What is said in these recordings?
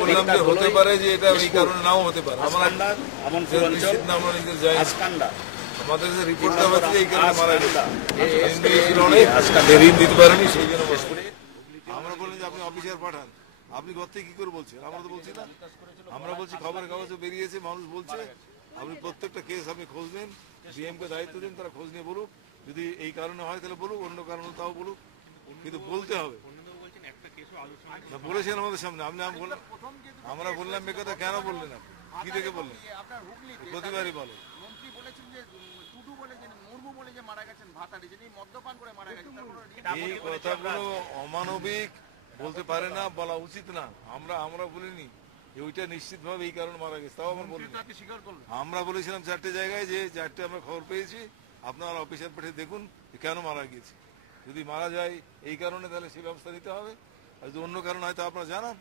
বললাম যে হতে পারে যে এটা এই কারণে নাও হতে পারে, আমরা নিশ্চিত না, আমরা নিজে যাই, আমাদের যে রিপোর্ট দেওয়া হচ্ছে এই কারণে মারা গেছে, ঋণ দিতে পারেনি সেই জন্য। আমরা বললাম যে আপনি অফিসার পাঠান, আপনি ঘর থেকে কি করে বলছেন? আমরা তো বলছি না, আমরা বলছি খবরের কাগজে বেরিয়েছে, মানুষ বলছে। আপনি প্রত্যেকটা কেস আপনি খোঁজ নেন, ডিএমকে দায়িত্ব দিন, তারা খোঁজ নিয়ে বলুক, যদি এই কারণে হয় তাহলে বলুক, অন্য কারণে তাও বলুক, কিন্তু বলতে হবে। বলেছেন আমাদের সামনে, আমরা বললাম এ কথা কেন বললেন? আপনি কি দেখে বললেন? প্রতিবারই বলে এই কথাগুলো অমানবিক, বলতে পারে না, বলা উচিত না। আমরা বলিনি ওইটা নিশ্চিত ভাবে এই কারণে মারা গেছে, তাও আমরা বলি। আমরা বলেছিলাম 4টে জায়গায় যে 4টে আমরা খবর পেয়েছি, আপনারা অফিসার পাঠিয়ে দেখুন কেন মারা গিয়েছে। যদি মারা যায় এই কারণে তাহলে সেই ব্যবস্থা নিতে হবে, আর যদি অন্য কারণ হয় তা আপনারা জানান।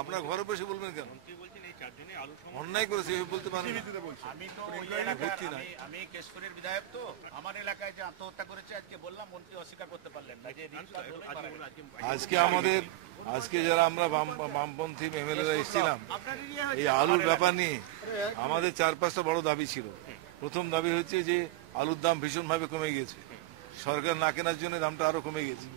আপনার ঘরে বসে বলবেন কেন? অন্যায় করেছে বলতে পারেন। আমি কেশপুরের বিধায়ক, তো আমার এলাকায় যে আত্মহত্যা করেছে আজকে বললাম, মন্ত্রী অস্বীকার করতে পারলেন না। আজকে যারা আমরা বামপন্থী এমএলএরা এসেছিলাম এই আলুর ব্যাপার নিয়ে, আমাদের 4-5টা বড় দাবি ছিল। প্রথম দাবি হচ্ছে যে আলুর দাম ভীষণভাবে কমে গেছে, সরকার না কেনার জন্য দামটা আরো কমে গেছে।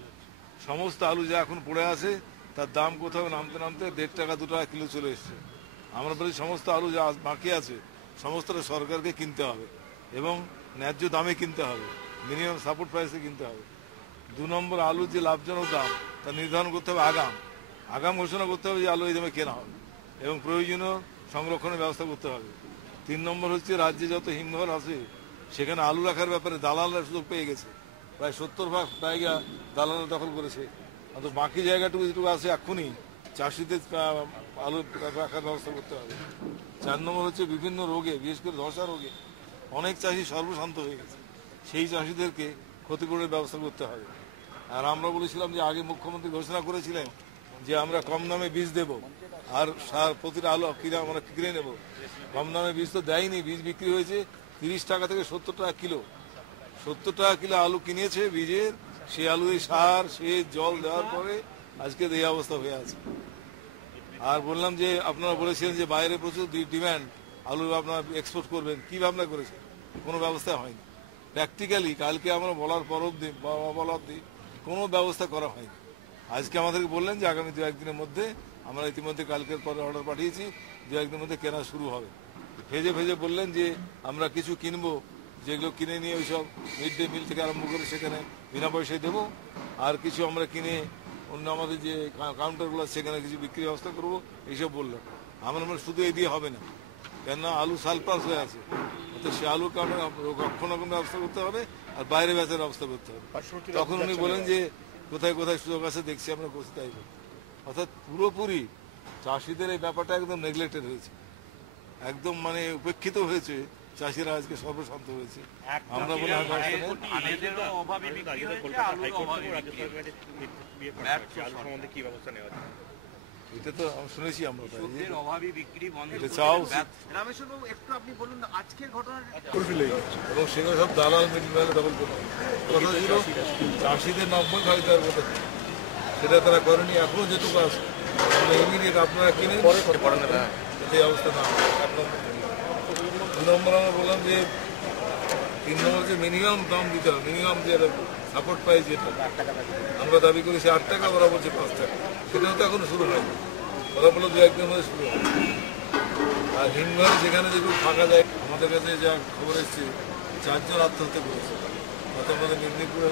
সমস্ত আলু যা এখন পড়ে আছে তার দাম কোথাও নামতে নামতে 1.5 টাকা 2 টাকা কিলো চলে এসছে। আমরা বলি সমস্ত আলু যা বাকি আছে সমস্তটা সরকারকে কিনতে হবে এবং ন্যায্য দামে কিনতে হবে, মিনিমাম সাপোর্ট প্রাইসে কিনতে হবে। 2 নম্বর, আলুর যে লাভজনক দাম তা নির্ধারণ করতে হবে, আগাম ঘোষণা করতে হবে যে আলু এই দামে কেনা হবে এবং প্রয়োজনীয় সংরক্ষণের ব্যবস্থা করতে হবে। 3 নম্বর হচ্ছে রাজ্যে যত হিমঘর আছে সেখানে আলু রাখার ব্যাপারে দালালরা সুযোগ পেয়ে গেছে, প্রায় 70% জায়গা দালালরা দখল করেছে। অত বাকি জায়গাটুকু যেটুকু আছে এখনই চাষিদের আলু রাখার ব্যবস্থা করতে হবে। 4 নম্বর হচ্ছে বিভিন্ন রোগে, বিশেষ করে ধসা রোগে অনেক চাষি সর্বশান্ত হয়ে গেছে, সেই চাষিদেরকে ক্ষতিপূরণের ব্যবস্থা করতে হবে। আর আমরা বলেছিলাম যে আগে মুখ্যমন্ত্রী ঘোষণা করেছিলেন যে আমরা কম দামে বীজ দেব আর সার প্রতিটা আলু আমরা কিনে নেব। কম দামে বীজ তো দেয়নি, বীজ বিক্রি হয়েছে 30 টাকা থেকে 70 টাকা কিলো। 70 টাকা কিলো আলু কিনেছে বীজের, সেই আলু সার সেচ জল দেওয়ার পরে আজকে এই অবস্থা হয়ে আছে। আর বললাম যে আপনারা বলেছিলেন যে বাইরে প্রচুর ডিমান্ড, আলু আপনারা এক্সপোর্ট করবেন, কি ভাবনা করেছেন? কোনো ব্যবস্থা হয়নি। প্র্যাকটিক্যালি কালকে আমরা বলার পর অবধি বলা অবধি কোনো ব্যবস্থা করা হয়নি। আজকে আমাদেরকে বললেন যে আগামী 2-1 দিনের মধ্যে, আমরা ইতিমধ্যে কালকের পরে অর্ডার পাঠিয়েছি, 2-1 দিনের মধ্যে কেনা শুরু হবে। ভেজে বললেন যে আমরা কিছু কিনবো, যেগুলো কিনে নিয়ে ওইসব মিড ডে মিল থেকে আরম্ভ করে সেখানে বিনা পয়সায় দেবো, আর কিছু আমরা কিনে অন্য আমাদের যে কাউন্টারগুলো সেখানে কিছু বিক্রির ব্যবস্থা করবো, এইসব বললাম। আমরা শুধু এই দিয়ে হবে না, কেননা আলু সালপাস হয়ে আছে, অর্থাৎ সে আলুকে আমরা রক্ষণাবেক্ষণ ব্যবস্থা করতে হবে আর বাইরে বেচার ব্যবস্থা করতে হবে। তখন উনি বলেন যে কোথায় কোথায় সুযোগ আছে দেখছি আমরা করতে চাইব। অর্থাৎ পুরোপুরি চাষিদের এই ব্যাপারটা একদম নেগলেক্টেড হয়েছে, একদম মানে উপেক্ষিত হয়েছে। চাষিরা আজকে সর্বশান্ত হয়েছে। আমরা মনে হয় এটা তো শুনেছি আমরা, এবং সেগুলো সব দালাল মিলমেলে দখল করে। কথা ছিল চাষিদের 90 ভাগিদার বলে, সেটা তারা করেনি। এখনো যেটুকু আছে ইমিডিয়েট আপনারা কিনে এই অবস্থা না। 2 নম্বর আমরা বললাম যে 3 নম্বর যে মিনিমাম দাম দিতে হবে, মিনিমাম যে সাপোর্ট প্রাইস যেটা আমরা দাবি করেছি 8 টাকা, ওরা বলছে 5 টাকা, সেটাও তো এখনো শুরু হয়নি। ওরা বললো 2-1 দিনের মধ্যে শুরু হবে। আর হিমঘর যেখানে যেগুলো ফাঁকা যায়, আমাদের কাছে যা খবর এসছে 4 জন আত্মহত্যা করেছে, আমাদের মেদিনীপুরে।